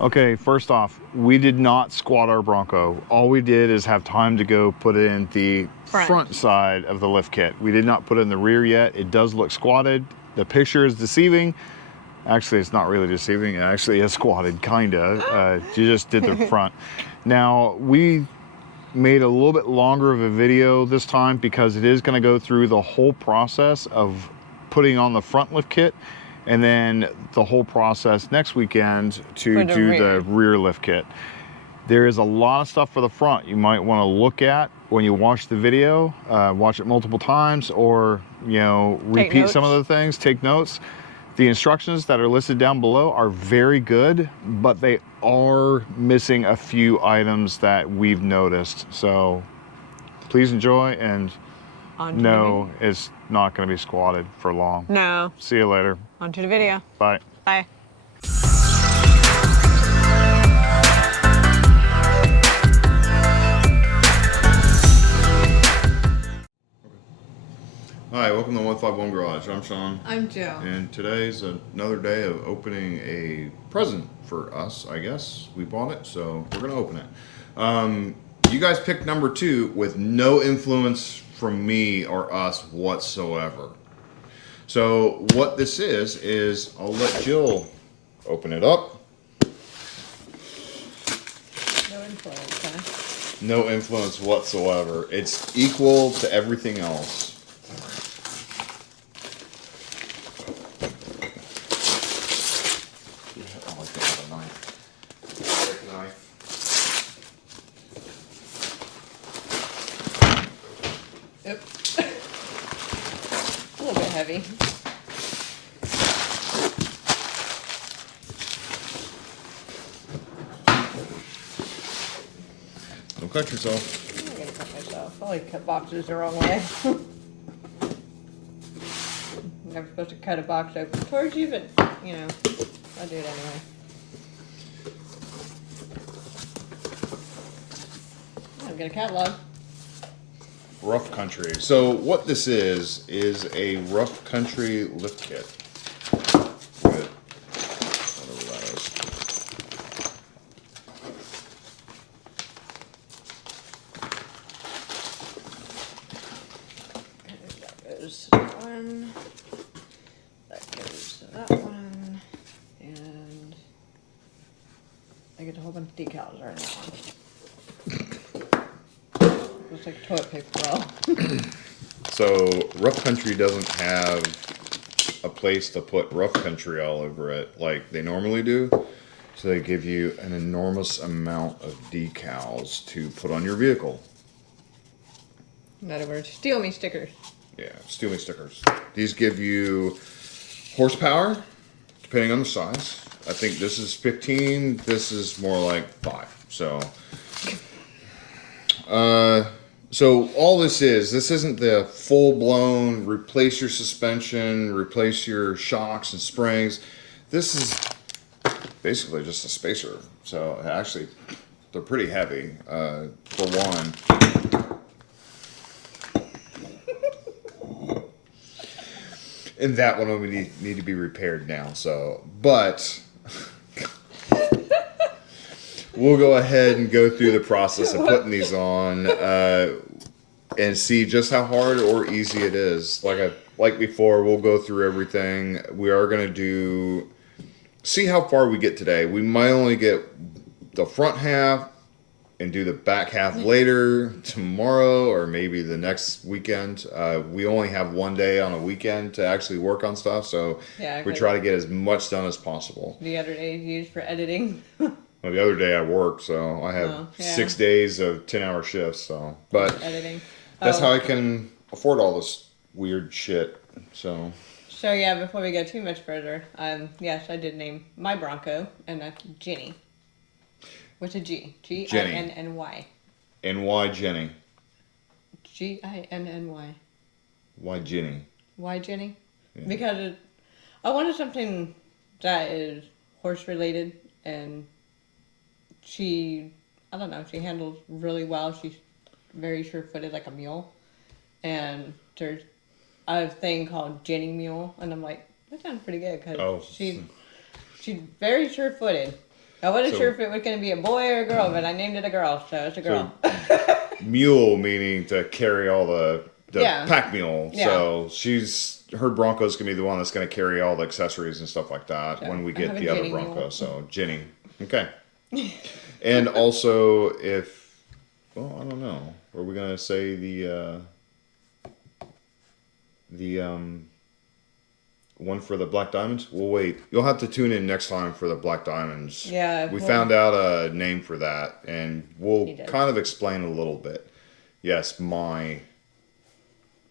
Okay, first off, we did not squat our Bronco. All we did is have time to go put it in the front side of the lift kit. We did not put it in the rear yet. It does look squatted. The picture is deceiving. Actually, it's not really deceiving. It actually is squatted, kinda. You just did the front. Now, we made a little bit longer of a video this time because it is gonna go through the whole process of putting on the front lift kit and then the whole process next weekend to do the rear lift kit. There is a lot of stuff for the front you might want to look at when you watch the video, watch it multiple times, or repeat some of the things, take notes. The instructions that are listed down below are very good, but they are missing a few items that we've noticed. So please enjoy, and no, it's not going to be squatted for long. No. See you later. On to the video. Bye. Bye. Hi, welcome to 151 Garage. I'm Sean. I'm Joe. And today's another day of opening a present for us, I guess. We bought it, so we're going to open it. You guys picked number 2 with no influence from me or us whatsoever. So what this is I'll let Jill open it up. No influence, huh? No influence whatsoever. It's equal to everything else. Yep. A little bit heavy. Don't cut yourself. I'm not gonna cut myself. I like cut boxes the wrong way. I'm never supposed to cut a box open towards you, but I do it anyway. I've got a catalog. Rough Country. So what this is a Rough Country lift kit with whatever that is. That goes to that one. That goes to that one. And I get a whole bunch of decals right now. Looks like toilet paper roll. So Rough Country doesn't have a place to put Rough Country all over it like they normally do. So they give you an enormous amount of decals to put on your vehicle. In other words, steal me stickers. Yeah, steal me stickers. These give you horsepower, depending on the size. I think this is 15, this is more like 5. So all this isn't the full-blown replace your suspension, replace your shocks and springs. This is basically just a spacer. So actually, they're pretty heavy, for one. And that one would need to be repaired now, but we'll go ahead and go through the process of putting these on and see just how hard or easy it is. Like before, we'll go through everything. We are going to see how far we get today. We might only get the front half and do the back half later tomorrow or maybe the next weekend. We only have one day on a weekend to actually work on stuff, so we try to get as much done as possible. The other day is used for editing. Well, the other day I work, so I have 6 days of 10-hour shifts. So, but editing. That's how I can afford all this weird shit. So yeah, before we go too much further, yes, I did name my Bronco, and that's Jenny. What's a G? G-I-N-N-Y. And why Jenny? G-I-N-N-Y. Why Jenny? Why Jenny? Yeah. Because I wanted something that is horse related, and she handles really well. She's very sure-footed, like a mule. And there's a thing called Jenny Mule, and I'm like, that sounds pretty good because she's very sure-footed. I wasn't So- sure if it was going to be a boy or a girl, but I named it a girl, so it's a girl. Mule meaning to carry all the Yeah. pack mule. Yeah. So her Bronco's gonna be the one that's gonna carry all the accessories and stuff like that So, when we I get have a the other Jenny Bronco. mule. So Jenny, okay. And also, I don't know, are we gonna say the one for the black diamonds? We'll wait. You'll have to tune in next time for the black diamonds. Yeah. We found out a name for that, and we'll He did. kind of explain a little bit. Yes, my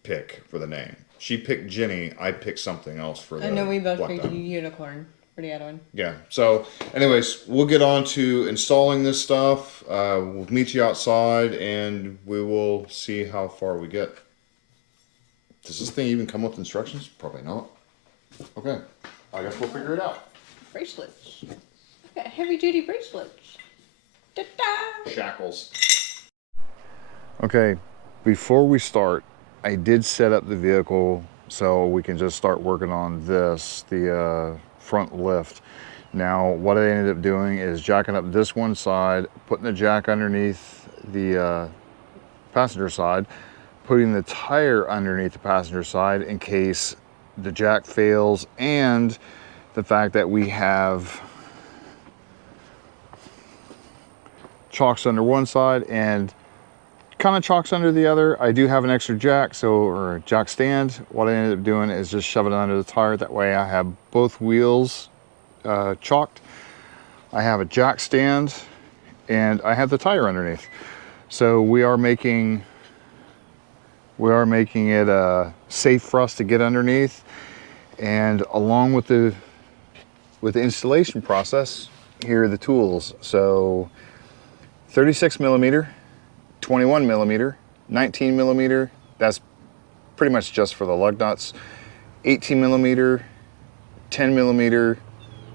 pick for the name. She picked Jenny. I picked something else for the I know we both black picked diamond. unicorn for the other one. Yeah. So, anyways, we'll get on to installing this stuff. We'll meet you outside, and we will see how far we get. Does this thing even come with instructions? Probably not. Okay. I guess we'll figure it out. Bracelets. I got heavy duty bracelets. Ta-da! Shackles. Okay, before we start, I did set up the vehicle so we can just start working on this, the front lift. Now, what I ended up doing is jacking up this one side, putting the jack underneath the passenger side, putting the tire underneath the passenger side in case the jack fails, and the fact that we have chocks under one side and kind of chocks under the other. I do have an extra jack, or a jack stand. What I ended up doing is just shoving it under the tire. That way I have both wheels chalked. I have a jack stand and I have the tire underneath. So we are making it safe for us to get underneath. And along with the installation process, here are the tools. So 36 millimeter, 21 millimeter, 19 millimeter, that's pretty much just for the lug nuts, 18 millimeter, 10 millimeter,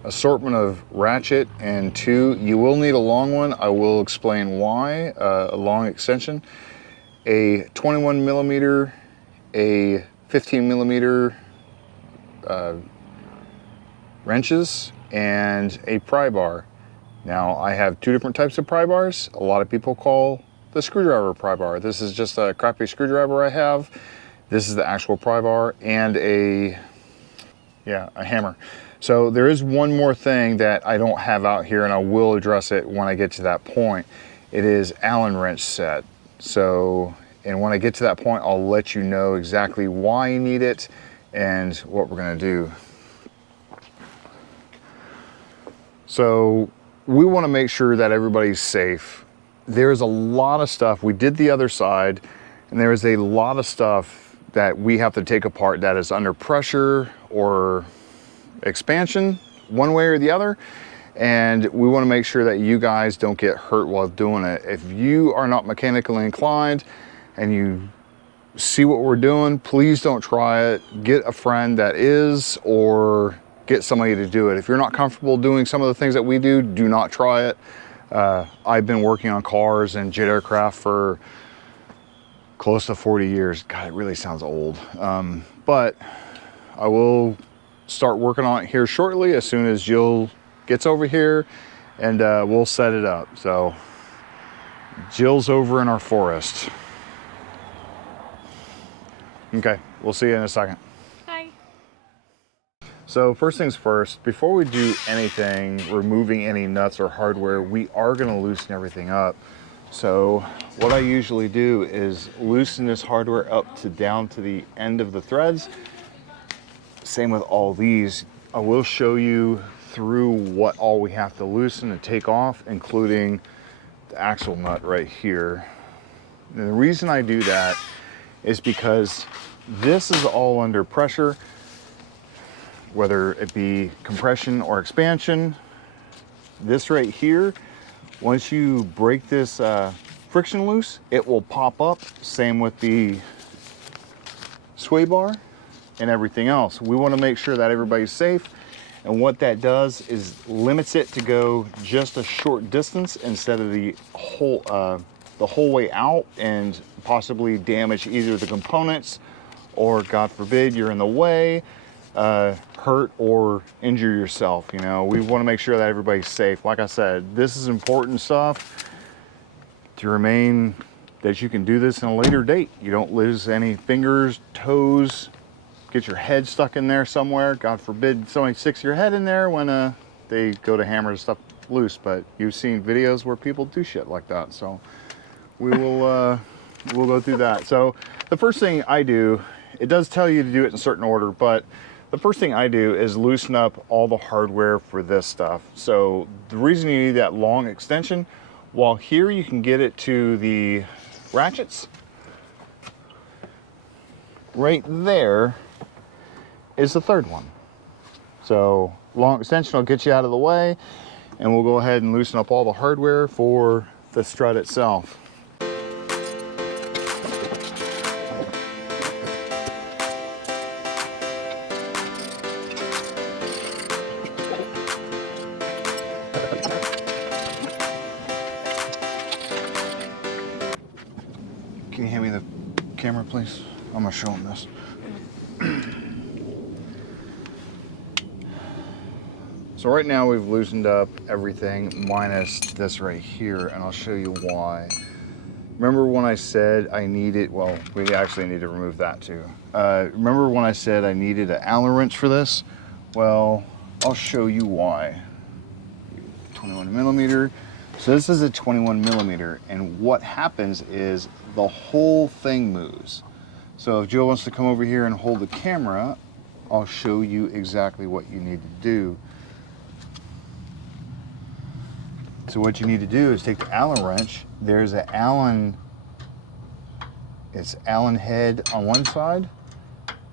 assortment of ratchet, and two, you will need a long one. I will explain why, a long extension, a 21 millimeter, a 15 millimeter wrenches, and a pry bar. Now I have two different types of pry bars. A lot of people call the screwdriver pry bar. This is just a crappy screwdriver I have. This is the actual pry bar, and a hammer. So there is one more thing that I don't have out here, and I will address it when I get to that point. It is Allen wrench set. So, and when I get to that point, I'll let you know exactly why you need it and what we're gonna do. So we wanna make sure that everybody's safe. There's a lot of stuff. We did the other side, and there's a lot of stuff that we have to take apart that is under pressure or expansion, one way or the other. And we want to make sure that you guys don't get hurt while doing it. If you are not mechanically inclined and you see what we're doing, please don't try it. Get a friend that is, or get somebody to do it. If you're not comfortable doing some of the things that we do, do not try it. I've been working on cars and jet aircraft for close to 40 years. God, it really sounds old. But I will start working on it here shortly as soon as Jill gets over here, and we'll set it up. So Jill's over in our forest. Okay, we'll see you in a second. Hi. So first things first, before we do anything, removing any nuts or hardware, we are gonna loosen everything up. So what I usually do is loosen this hardware up to down to the end of the threads. Same with all these. I will show you through what all we have to loosen and take off, including the axle nut right here. And the reason I do that is because this is all under pressure, whether it be compression or expansion. This right here, once you break this friction loose, it will pop up. Same with the sway bar and everything else. We want to make sure that everybody's safe, and what that does is limits it to go just a short distance instead of the whole way out, and possibly damage either the components, or God forbid you're in the way, hurt or injure yourself. You know, we want to make sure that everybody's safe. Like I said, this is important stuff to remain, that you can do this in a later date. You don't lose any fingers, toes, get your head stuck in there somewhere. God forbid somebody sticks your head in there when they go to hammer stuff loose. But you've seen videos where people do shit like that. So we will we'll go through that. So the first thing I do, it does tell you to do it in a certain order, but the first thing I do is loosen up all the hardware for this stuff. So the reason you need that long extension, while here you can get it to the ratchets, right there is the third one. So long extension will get you out of the way, and we'll go ahead and loosen up all the hardware for the strut itself. Can you hand me the camera, please? I'm gonna show them this. So right now we've loosened up everything minus this right here, and I'll show you why. Remember when I said I needed, well, we actually need to remove that too. Remember when I said I needed an Allen wrench for this? Well, I'll show you why. 21 millimeter. So this is a 21 millimeter, and what happens is the whole thing moves. So if Joe wants to come over here and hold the camera, I'll show you exactly what you need to do. So what you need to do is take the Allen wrench. There's an Allen, it's Allen head on one side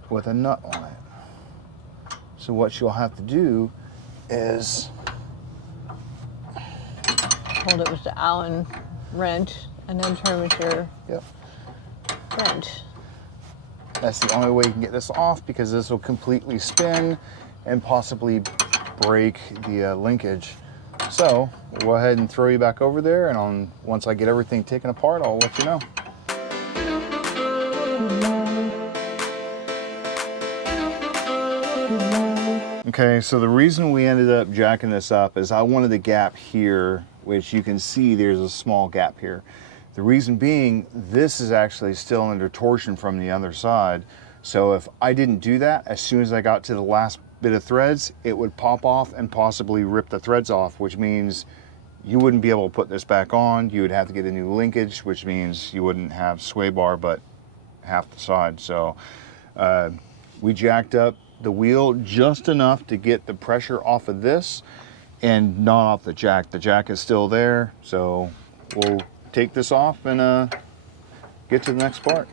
with a nut on it. So what you'll have to do is Hold it with the Allen wrench and then turn with your wrench. That's the only way you can get this off, because this will completely spin and possibly break the linkage. So we'll go ahead and throw you back over there, and once I get everything taken apart, I'll let you know. Okay, so the reason we ended up jacking this up is I wanted a gap here, which you can see there's a small gap here. The reason being, this is actually still under torsion from the other side. So if I didn't do that, as soon as I got to the last bit of threads, it would pop off and possibly rip the threads off, which means you wouldn't be able to put this back on. You would have to get a new linkage, which means you wouldn't have sway bar but half the side. So we jacked up the wheel just enough to get the pressure off of this and not off the jack. The jack is still there, so we'll take this off and get to the next part.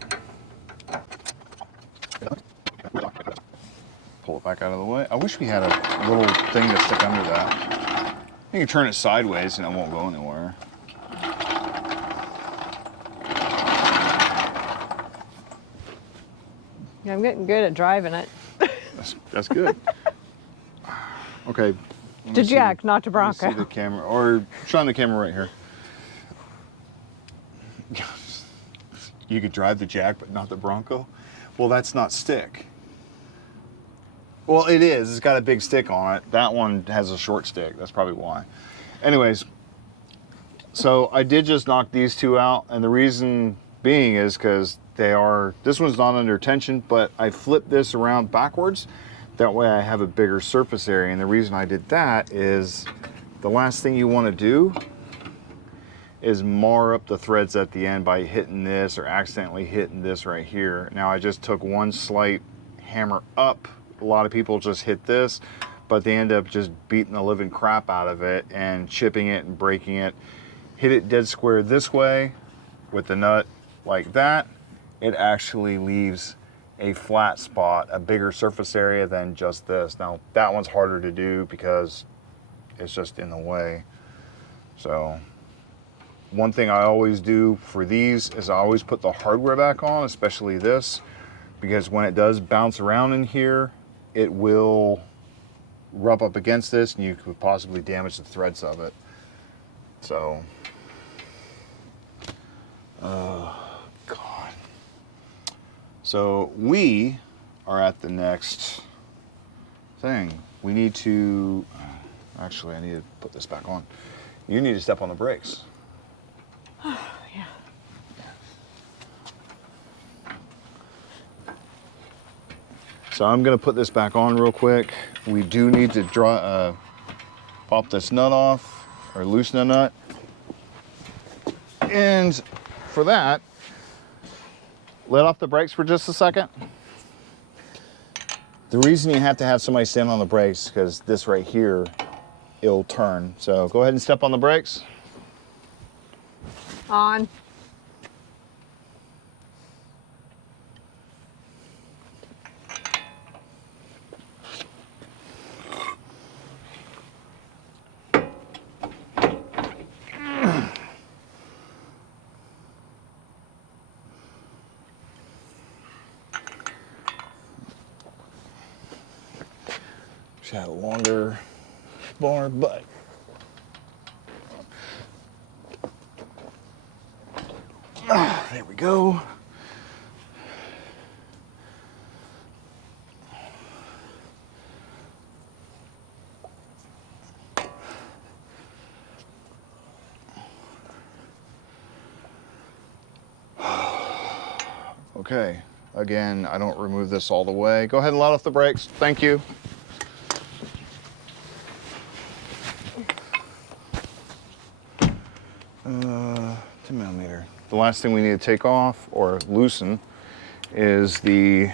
Pull it back out of the way. I wish we had a little thing to stick under that. You can turn it sideways and it won't go anywhere. Yeah, I'm getting good at driving it. That's good. Okay. To Jack, not to Bronco. See the camera, or shine the camera right here. You could drive the Jack, but not the Bronco? Well, that's not stick. Well, it is. It's got a big stick on it. That one has a short stick. That's probably why. Anyways, so I did just knock these two out, and the reason being is because this one's not under tension, but I flipped this around backwards. That way I have a bigger surface area. And the reason I did that is the last thing you want to do is mar up the threads at the end by hitting this or accidentally hitting this right here. Now I just took one slight hammer up. A lot of people just hit this, but they end up just beating the living crap out of it and chipping it and breaking it. Hit it dead square this way with the nut like that. It actually leaves a flat spot, a bigger surface area than just this. Now that one's harder to do because it's just in the way. So one thing I always do for these is I always put the hardware back on, especially this, because when it does bounce around in here, it will rub up against this and you could possibly damage the threads of it. So, God. So we are at the next thing. We need to, actually I need to put this back on. You need to step on the brakes. Yeah. So I'm gonna put this back on real quick. We do need to pop this nut off, or loosen the nut. And for that, let off the brakes for just a second. The reason you have to have somebody stand on the brakes, because this right here, it'll turn. So go ahead and step on the brakes. On. She had a longer bar, but there we go. Okay, again, I don't remove this all the way. Go ahead and let off the brakes. Thank you. 10mm. The last thing we need to take off or loosen is the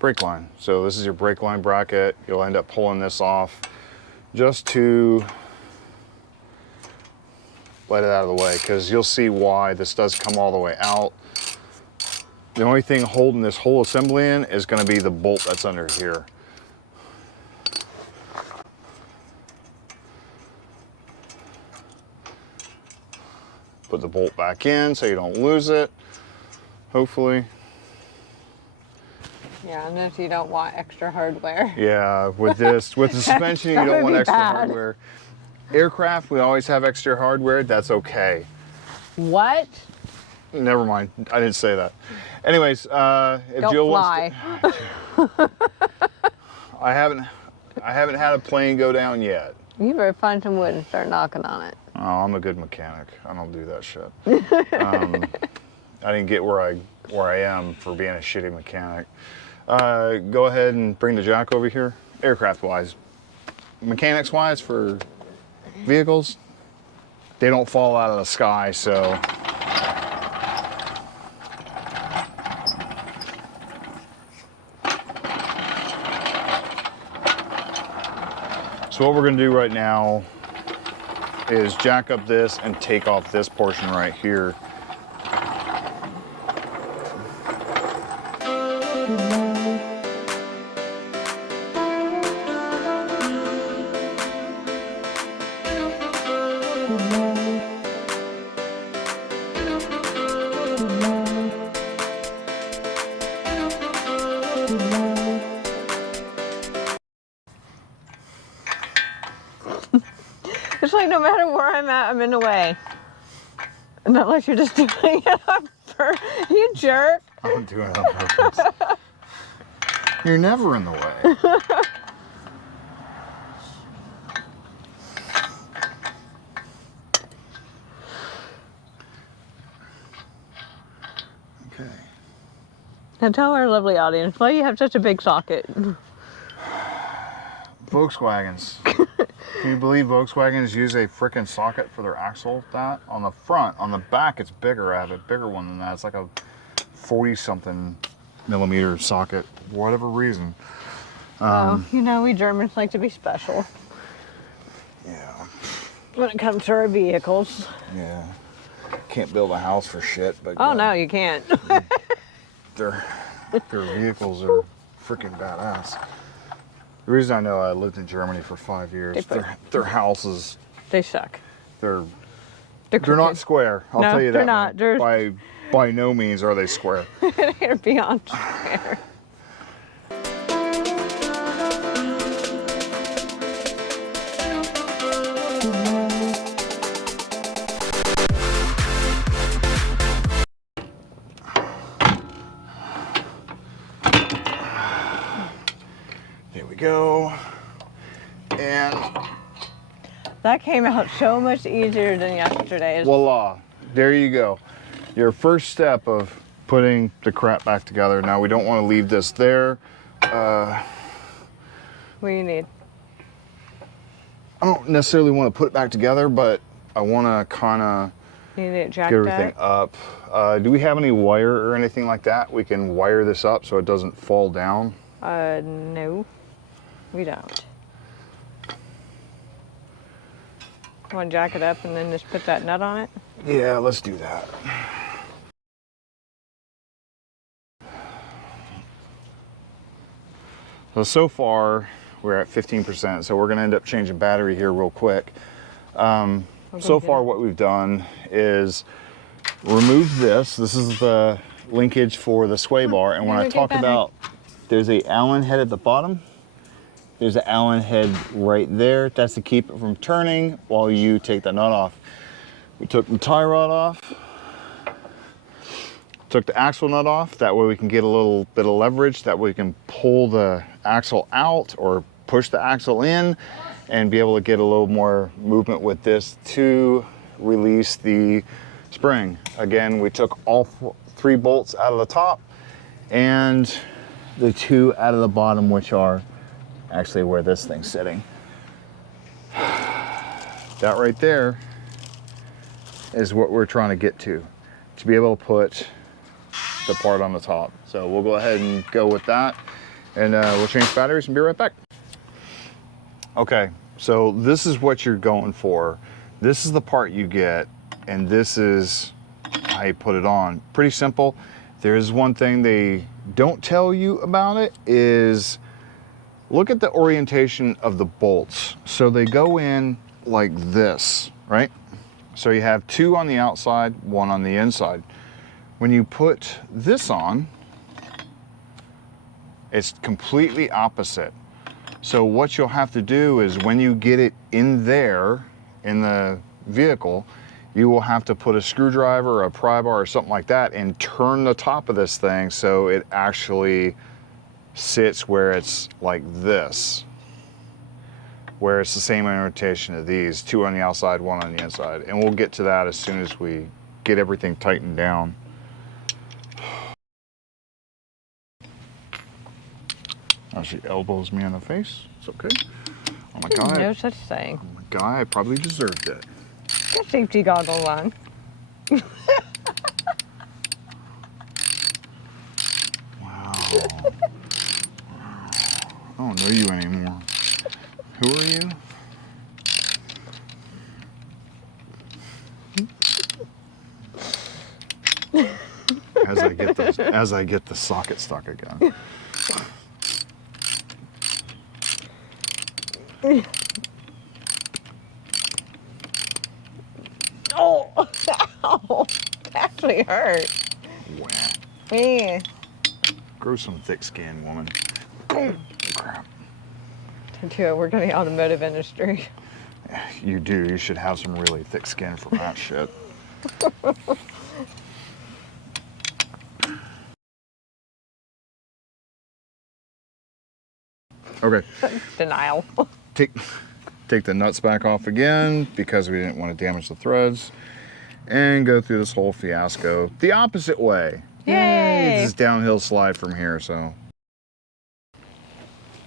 brake line. So this is your brake line bracket. You'll end up pulling this off just to let it out of the way, because you'll see why this does come all the way out. The only thing holding this whole assembly in is going to be the bolt that's under here. Put the bolt back in so you don't lose it, hopefully. Yeah, and if you don't want extra hardware. Yeah, with this, with the suspension, you don't want extra hardware. Aircraft, we always have extra hardware. That's okay. What? Never mind. I didn't say that. Anyways, if don't Jill fly. wants to, I haven't had a plane go down yet. You better find some wood and start knocking on it. Oh, I'm a good mechanic. I don't do that shit. I didn't get where I am for being a shitty mechanic. Go ahead and bring the jack over here. Aircraft-wise, mechanics-wise for vehicles, they don't fall out of the sky, so. So what we're gonna do right now is jack up this and take off this portion right here. It's like no matter where I'm at, I'm in the way. Not unless you're just doing it on purpose. You jerk. I'm doing it on purpose. You're never in the way. Okay. Now tell our lovely audience why you have such a big socket. Volkswagens. Can you believe Volkswagens use a frickin' socket for their axle? That on the front, on the back, it's bigger. I have a bigger one than that. It's like a 40-something millimeter socket. For whatever reason. Oh, you know, we Germans like to be special. Yeah. When it comes to our vehicles. Yeah. Can't build a house for shit, but. Oh no, you can't. Their vehicles are freaking badass. The reason I know I lived in Germany for 5 years, their houses, They suck. they're They're not square. I'll No, tell you that. they're not. They're- By no means are they square. They're beyond fair. came out so much easier than yesterday's. Voila, there you go. Your first step of putting the crap back together. Now we don't want to leave this there. What do you need? I don't necessarily want to put it back together, but I want to kind of Get get everything up. Do we have any wire or anything like that? We can wire this up so it doesn't fall down. No, we don't. Want to jack it up and then just put that nut on it? Yeah, let's do that. So far, we're at 15%, so we're going to end up changing battery here real quick. So far, what we've done is remove this. This is the linkage for the sway bar, and when I talk about there's a Allen head at the bottom, there's an Allen head right there. That's to keep it from turning while you take the nut off. We took the tie rod off, took the axle nut off. That way we can get a little bit of leverage. That way we can pull the axle out or push the axle in and be able to get a little more movement with this to release the spring. Again, we took all 3 bolts out of the top and the 2 out of the bottom, which are actually where this thing's sitting. That right there is what we're trying to get to be able to put the part on the top. So we'll go ahead and go with that, and we'll change batteries and be right back. Okay, so this is what you're going for. This is the part you get, and this is how you put it on. Pretty simple. There's one thing they don't tell you about it is look at the orientation of the bolts. So they go in like this, right? So you have 2 on the outside, 1 on the inside. When you put this on, it's completely opposite. So what you'll have to do is when you get it in there, in the vehicle, you will have to put a screwdriver or a pry bar or something like that and turn the top of this thing so it actually sits where it's like this, where it's the same orientation of these, 2 on the outside, 1 on the inside. And we'll get to that as soon as we get everything tightened down. Oh, she elbows me in the face. It's okay. Oh my God. No such thing. Oh my God, I probably deserved it. Get safety goggles on. Wow. I don't know you anymore. Who are you? As I get the socket stuck again. Oh, ow, that actually hurt. Wow. Yeah. Grow some thick skin, woman. Oh, crap. To work in the automotive industry. You do. You should have some really thick skin for that shit. Okay. Denial. Take the nuts back off again because we didn't want to damage the threads, and go through this whole fiasco the opposite way. Yay! This is downhill slide from here, so.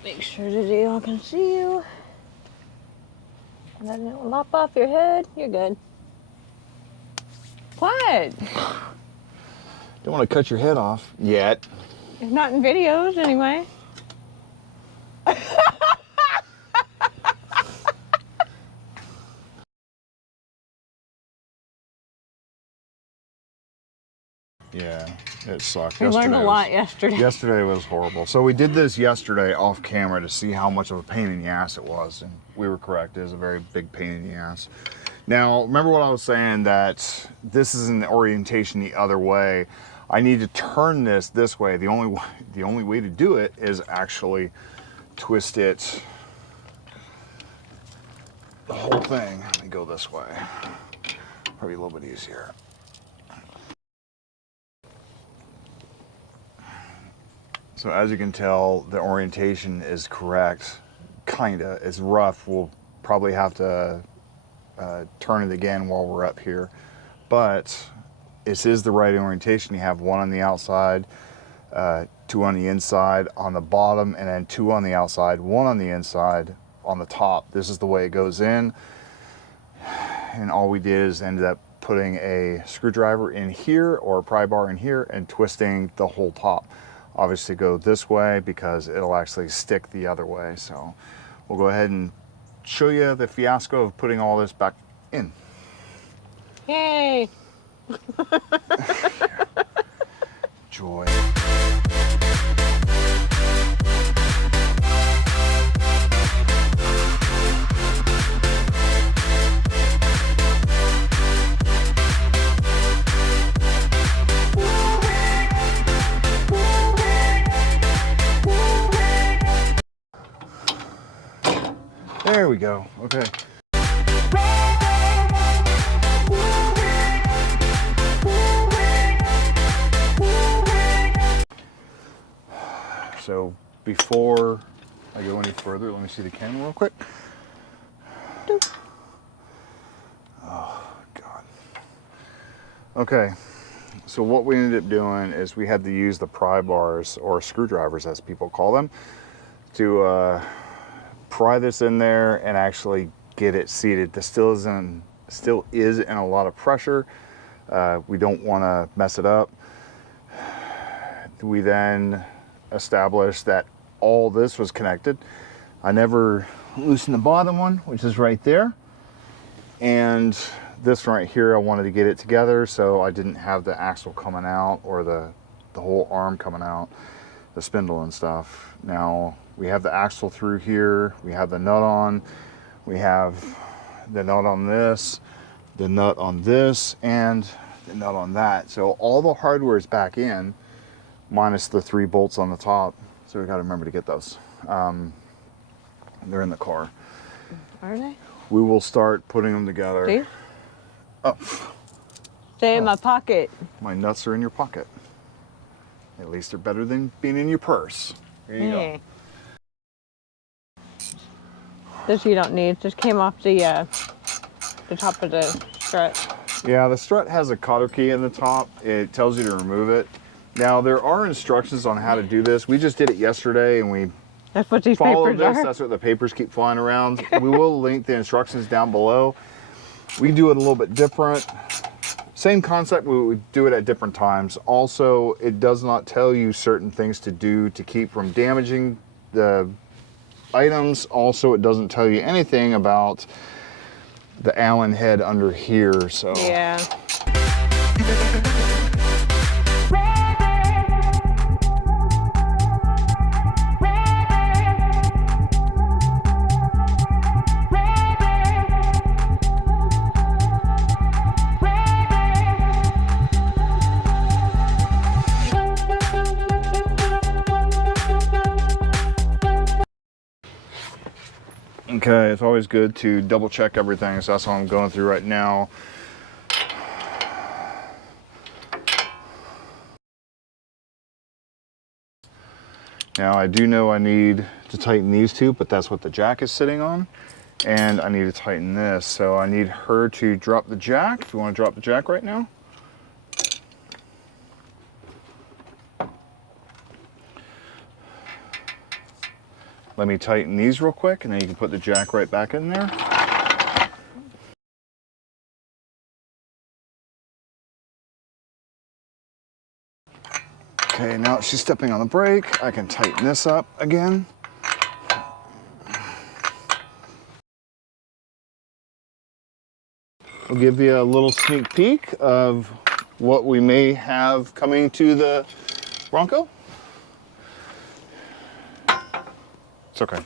Make sure that they all can see you. And then it'll lop off your head. You're good. What? Don't want to cut your head off yet. It's not in videos anyway. Yeah, it sucked. We learned a lot yesterday. Yesterday was horrible. So we did this yesterday off camera to see how much of a pain in the ass it was, and we were correct. It was a very big pain in the ass. Now, remember what I was saying, that this is an orientation the other way. I need to turn this way. The only way to do it is actually twist it, the whole thing. Let me go this way. Probably a little bit easier. So as you can tell, the orientation is correct, kinda. It's rough. We'll probably have to turn it again while we're up here. But this is the right orientation. You have one on the outside, 2 on the inside, on the bottom, and then 2 on the outside, 1 on the inside, on the top. This is the way it goes in. And all we did is ended up putting a screwdriver in here or a pry bar in here and twisting the whole top. Obviously go this way because it'll actually stick the other way. So we'll go ahead and show you the fiasco of putting all this back in. Yay! Joy. There we go. Okay. So before I go any further, let me see the camera real quick. Oh, God. Okay. So what we ended up doing is we had to use the pry bars, or screwdrivers as people call them, to pry this in there and actually get it seated. This still is in a lot of pressure. We don't want to mess it up. We then established that all this was connected. I never loosened the bottom one, which is right there, and this right here I wanted to get it together so I didn't have the axle coming out or the whole arm coming out, the spindle and stuff. Now we have the axle through here, we have the nut on, we have the nut on this, the nut on this, and the nut on that. So all the hardware is back in, minus the 3 bolts on the top. So we got to remember to get those. They're in the car. Are they? We will start putting them together. See? Oh. Stay in my pocket. My nuts are in your pocket. At least they're better than being in your purse. Here you go. This you don't need. Just came off the top of the strut. Yeah, the strut has a cotter key in the top. It tells you to remove it. Now there are instructions on how to do this. We just did it yesterday, and we That's what these followed papers this. are. That's what the papers keep flying around. We will link the instructions down below. We do it a little bit different. Same concept, we would do it at different times. Also, it does not tell you certain things to do to keep from damaging the items. Also, it doesn't tell you anything about the Allen head under here. So yeah. okay, it's always good to double check everything, so that's what I'm going through right now. Now I do know I need to tighten these two, but that's what the jack is sitting on, and I need to tighten this, so I need her to drop the jack. Do you want to drop the jack right now? Let me tighten these real quick, and then you can put the jack right back in there. Okay, now she's stepping on the brake. I can tighten this up again. I'll give you a little sneak peek of what we may have coming to the Bronco. It's okay.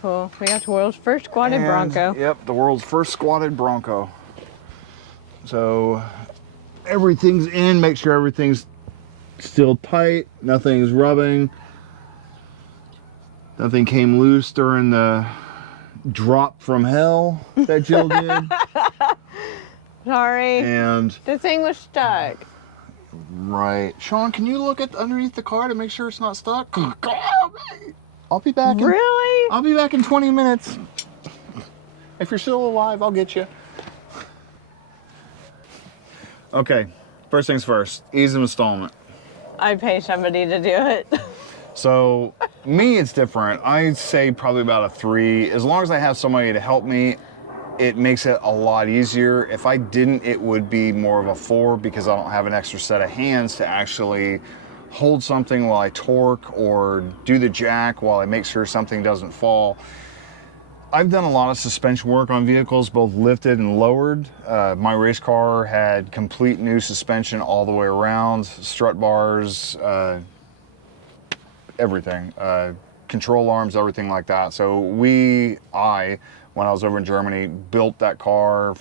Cool. We got the world's first squatted Bronco. Yep, the world's first squatted Bronco. So everything's in, make sure everything's Still tight, nothing's rubbing. Nothing came loose during the drop from hell that Jill did. Sorry. And the thing was stuck. right. Sean, can you look at underneath the car to make sure it's not stuck? I'll be back. Really? I'll be back in 20 minutes. If you're still alive, I'll get you. Okay, first things first, ease of installment. I'd pay somebody to do it. So, me, it's different. I'd say probably about a 3. As long as I have somebody to help me, it makes it a lot easier. If I didn't, it would be more of a 4 because I don't have an extra set of hands to actually hold something while I torque or do the jack while I make sure something doesn't fall. I've done a lot of suspension work on vehicles, both lifted and lowered. My race car had complete new suspension all the way around, strut bars, everything, control arms, everything like that. So when I was over in Germany, built that car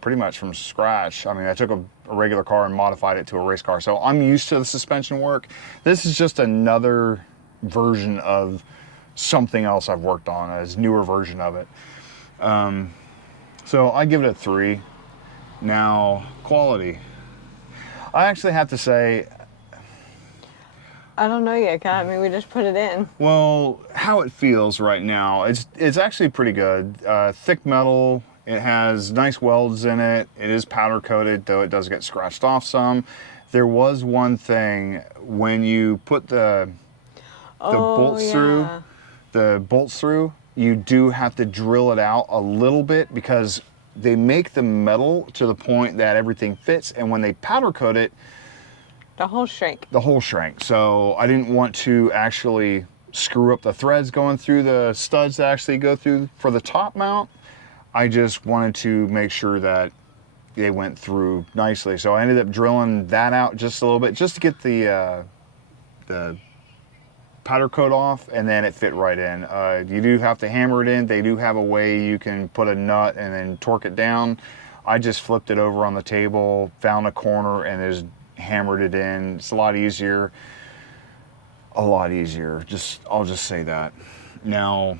pretty much from scratch. I mean, I took a regular car and modified it to a race car. So I'm used to the suspension work. This is just another version of something else I've worked on, a newer version of it. So I give it a 3. Now, quality. I actually have to say, I don't know yet, Kat. I mean, we just put it in. well, how it feels right now, it's actually pretty good. Thick metal, it has nice welds in it. It is powder coated, though it does get scratched off some. There was one thing, when you put the bolts through, you do have to drill it out a little bit because they make the metal to the point that everything fits, and when they powder coat it, the whole shrink. So I didn't want to actually screw up the threads going through the studs that actually go through for the top mount. I just wanted to make sure that they went through nicely. So I ended up drilling that out just a little bit just to get the powder coat off, and then it fit right in. You do have to hammer it in. They do have a way you can put a nut and then torque it down. I just flipped it over on the table, found a corner, and just hammered it in. It's a lot easier. I'll just say that. Now,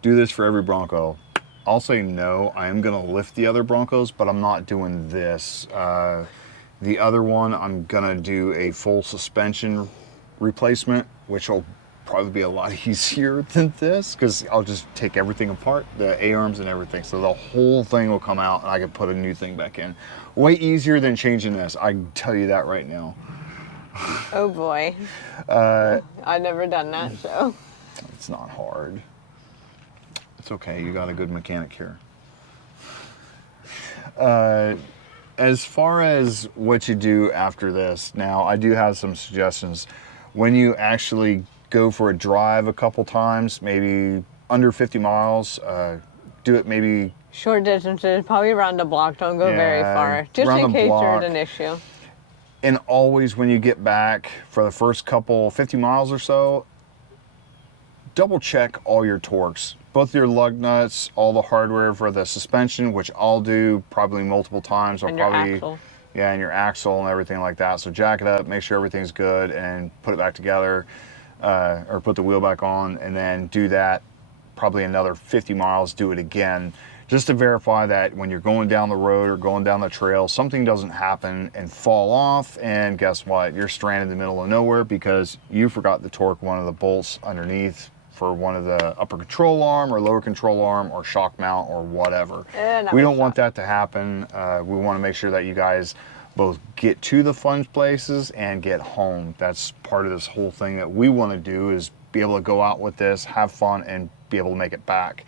do this for every Bronco. I'll say no. I am gonna lift the other Broncos, but I'm not doing this. The other one, I'm gonna do a full suspension replacement, which will probably be a lot easier than this because I'll just take everything apart, the A-arms and everything, so the whole thing will come out and I can put a new thing back in. Way easier than changing this, I can tell you that right now. Oh boy. I've never done that, so. It's not hard. It's okay, you got a good mechanic here. As far as what you do after this, now I do have some suggestions. When you actually go for a drive a couple times, maybe under 50 miles, do it maybe... Short distances, probably around the block, don't go very far, just in case you're at an issue. And always when you get back for the first couple 50 miles or so, double check all your torques, both your lug nuts, all the hardware for the suspension, which I'll do probably multiple times. And your axle. Yeah, and your axle and everything like that. So jack it up, make sure everything's good, and put it back together, or put the wheel back on, and then do that probably another 50 miles, do it again, just to verify that when you're going down the road or going down the trail, something doesn't happen and fall off, and guess what? You're stranded in the middle of nowhere because you forgot to torque one of the bolts underneath for one of the upper control arm or lower control arm or shock mount or whatever. We don't want that to happen. We want to make sure that you guys both get to the fun places and get home. That's part of this whole thing that we want to do, is be able to go out with this, have fun, and be able to make it back.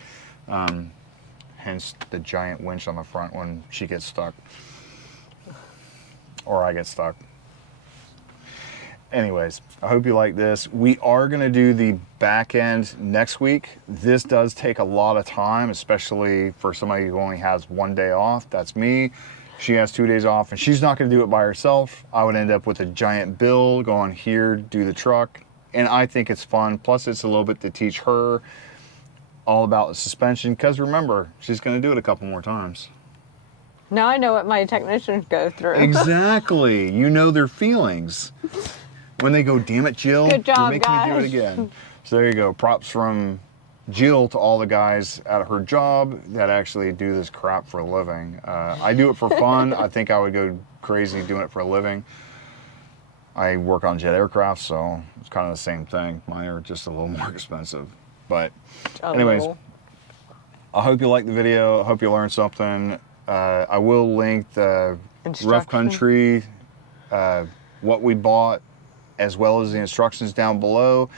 Hence the giant winch on the front when she gets stuck. Or I get stuck. Anyways, I hope you like this. We are gonna do the back end next week. This does take a lot of time, especially for somebody who only has one day off. That's me. She has 2 days off, and she's not gonna do it by herself. I would end up with a giant bill going here, do the truck. And I think it's fun. Plus it's a little bit to teach her all about the suspension, because remember, she's gonna do it a couple more times. Now I know what my technicians go through. Exactly. You know their feelings. When they go, damn it, Jill, Good job, you're making me do guys." it again. So there you go. Props from Jill to all the guys at her job that actually do this crap for a living. I do it for fun. I think I would go crazy doing it for a living. I work on jet aircraft, so it's kind of the same thing. Mine are just a little more expensive. But anyways, I hope you liked the video. I hope you learned something. I will link the rough country, what we bought, as well as the instructions down below.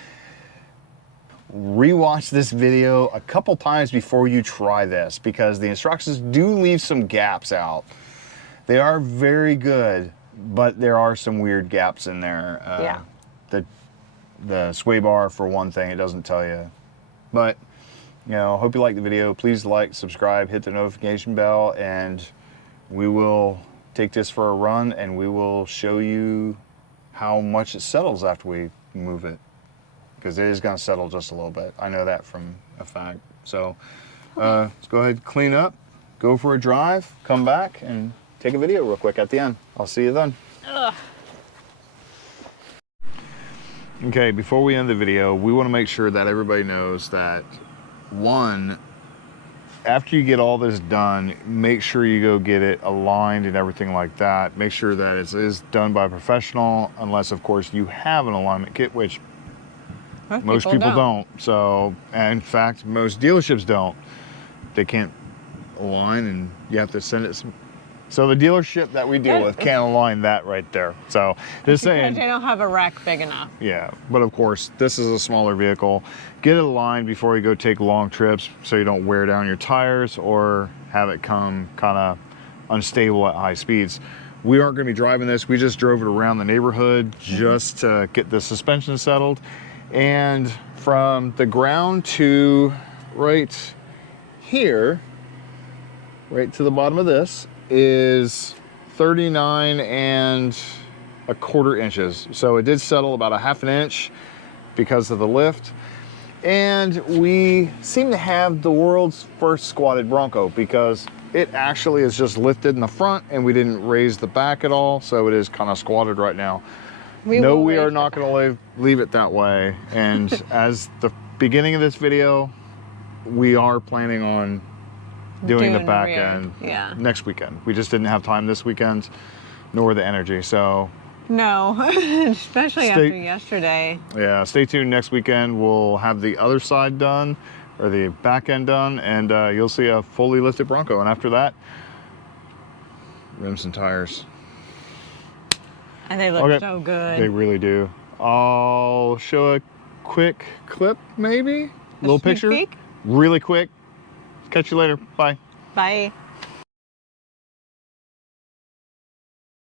Rewatch this video a couple times before you try this, because the instructions do leave some gaps out. They are very good, but there are some weird gaps in there. Yeah. The sway bar, for one thing, it doesn't tell you. But, you know, hope you liked the video. Please like, subscribe, hit the notification bell, and we will take this for a run, and we will show you how much it settles after we move it. Because it is going to settle just a little bit. I know that from a fact. So let's go ahead and clean up, go for a drive, come back, and take a video real quick at the end. I'll see you then. Ugh. Okay, before we end the video, we want to make sure that everybody knows that, one, after you get all this done, make sure you go get it aligned and everything like that. Make sure that it is done by a professional, unless, of course, you have an alignment kit, which most people don't. So, and in fact, most dealerships don't. They can't align, and you have to send it. So the dealership that we deal with can't align that right there. So just saying. Because they don't have a rack big enough. Yeah, but of course, this is a smaller vehicle. Get it aligned before you go take long trips, so you don't wear down your tires or have it come kind of unstable at high speeds. We aren't going to be driving this. We just drove it around the neighborhood just to get the suspension settled. And from the ground to right here, right to the bottom of this, is 39¼ inches. So it did settle about a ½ inch because of the lift. And we seem to have the world's first squatted Bronco, because it actually is just lifted in the front and we didn't raise the back at all. So it is kind of squatted right now. We are not going to leave it that way. And as the beginning of this video, we are planning on doing the back end next weekend. We just didn't have time this weekend, nor the energy. So no, especially after yesterday. Yeah, stay tuned. Next weekend we'll have the other side done, or the back end done, and you'll see a fully lifted Bronco. And after that, rims and tires. And they look so good. They really do. I'll show a quick clip, maybe? A little picture. Really quick. Catch you later. Bye. Bye.